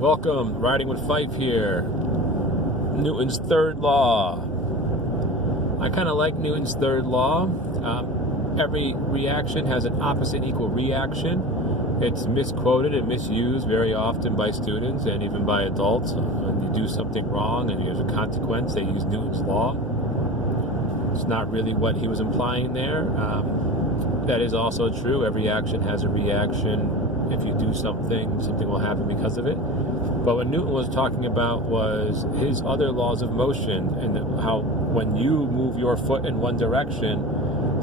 Welcome, Riding with Fife here. Newton's third law. I kind of like Newton's third law. Every reaction has an opposite and equal reaction. It's misquoted and misused very often by students and even by adults. When you do something wrong and there's a consequence, they use Newton's law. It's not really what he was implying there. That is also true. Every action has a reaction. If you do something, something will happen because of it. But what Newton was talking about was his other laws of motion, and how when you move your foot in one direction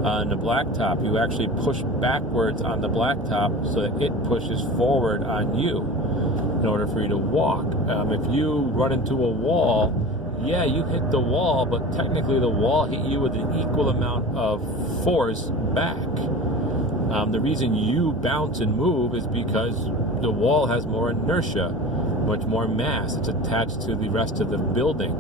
on the blacktop, you actually push backwards on the blacktop so that it pushes forward on you in order for you to walk. If you run into a wall, yeah, you hit the wall, but technically the wall hit you with an equal amount of force back. The reason you bounce and move is because the wall has more inertia, much more mass. It's attached to the rest of the building.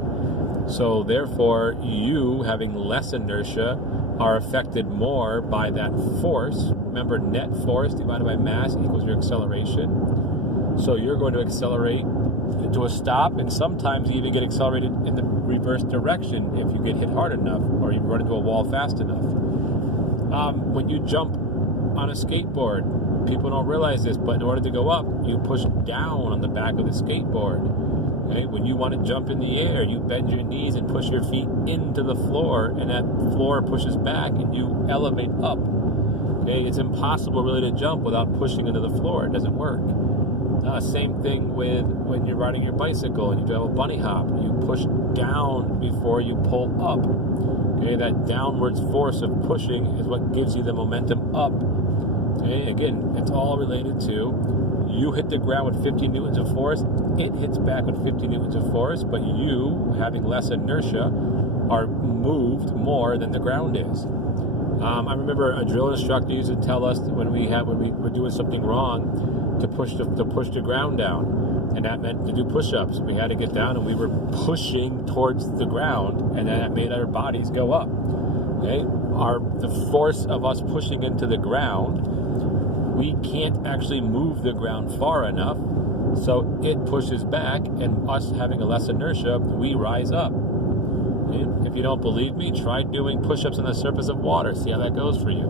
So therefore, you, having less inertia, are affected more by that force. Remember, net force divided by mass equals your acceleration. So you're going to accelerate into a stop, and sometimes you even get accelerated in the reverse direction if you get hit hard enough or you run into a wall fast enough. When you jump on a skateboard, people don't realize this, but in order to go up, you push down on the back of the skateboard. Okay? When you want to jump in the air, you bend your knees and push your feet into the floor, and that floor pushes back and you elevate up. Okay? It's impossible really to jump without pushing into the floor. It doesn't work. Same thing with when you're riding your bicycle and you do a bunny hop. You push down before you pull up. Okay? That downwards force of pushing is what gives you the momentum up. Okay? Again, it's all related to you hit the ground with 50 newtons of force, it hits back with 50 newtons of force, but you, having less inertia, are moved more than the ground is. I remember a drill instructor used to tell us that when we were doing something wrong, to push the ground down, and that meant to do push-ups. We had to get down, and we were pushing towards the ground, and then that made our bodies go up. Okay, the force of us pushing into the ground, we can't actually move the ground far enough, so it pushes back, and us having a less inertia, we rise up. Okay? If you don't believe me, try doing push-ups on the surface of water. See how that goes for you.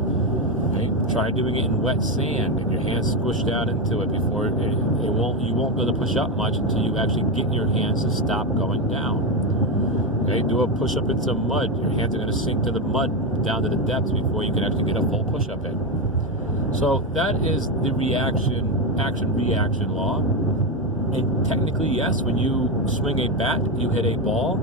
Okay? Try doing it in wet sand, and your hands squish down into it before you won't be able to push up much until you actually get your hands to stop going down. Okay? Do a push-up in some mud. Your hands are going to sink to the mud down to the depths before you can actually get a full push-up in. So that is the action-reaction law. And technically, yes, when you swing a bat, you hit a ball.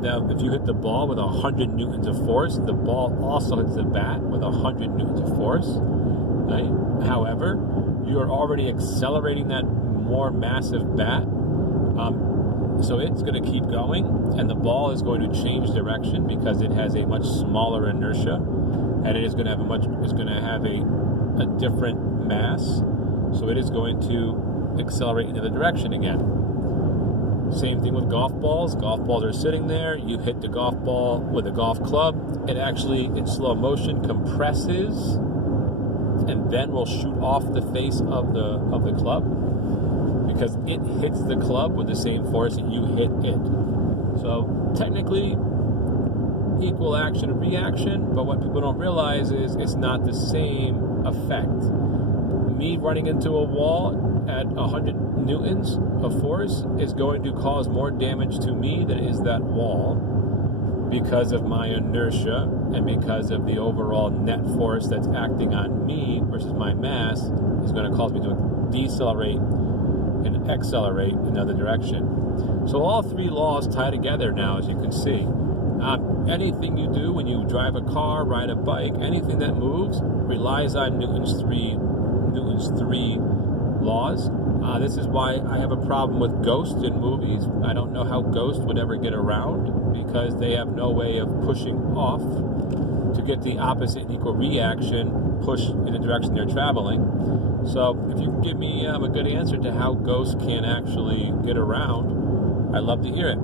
Now, if you hit the ball with 100 newtons of force, the ball also hits the bat with 100 newtons of force. Right? However, you are already accelerating that more massive bat. So it's going to keep going, and the ball is going to change direction because it has a much smaller inertia, and it is going to have a different mass. So it is going to accelerate in the other direction again. Same thing with golf balls. Golf balls are sitting there. You hit the golf ball with a golf club. It actually, in slow motion, compresses and then will shoot off the face of the club because it hits the club with the same force that you hit it. So technically, equal action and reaction, but what people don't realize is it's not the same effect. Me running into a wall at 100 newtons of force is going to cause more damage to me than is that wall because of my inertia and because of the overall net force that's acting on me versus my mass is going to cause me to decelerate and accelerate in the other direction. So all three laws tie together now, as you can see. Anything you do when you drive a car, ride a bike, anything that moves relies on Newton's three laws. This is why I have a problem with ghosts in movies. I don't know how ghosts would ever get around because they have no way of pushing off to get the opposite and equal reaction push in the direction they're traveling. So if you can give me a good answer to how ghosts can actually get around, I'd love to hear it.